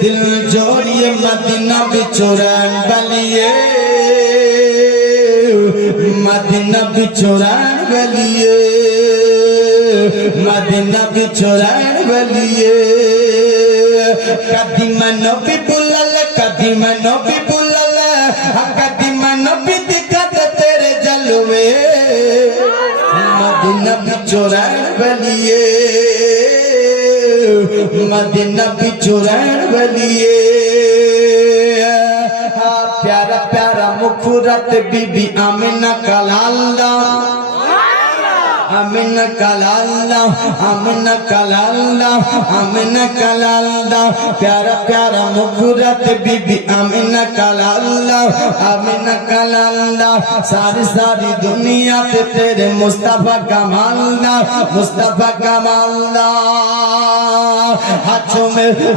दिल जोड़िए मदीना बिछोड़न बलिए मदीना बिछोड़न बलिए मदीना बिछोड़न बलिए कदीमनो भी बुलल कदीमनो भी बुलल कदीमनो भी दिखत तेरे जलवे मदीना बिछोड़न बलिए मदीना बिछोड़न बलिए प्यारा प्यारा मुखुरत बीबी आमिना का लाला आमिना का लाला आमिना का लाला आमिना का लाला प्यारा प्यारा मुखुरत बीबी आमिना का लाला आमिना का लाला सारी सारी दुनिया पे तेरे मुस्तफा का माला मुस्तफा का माला हाथों में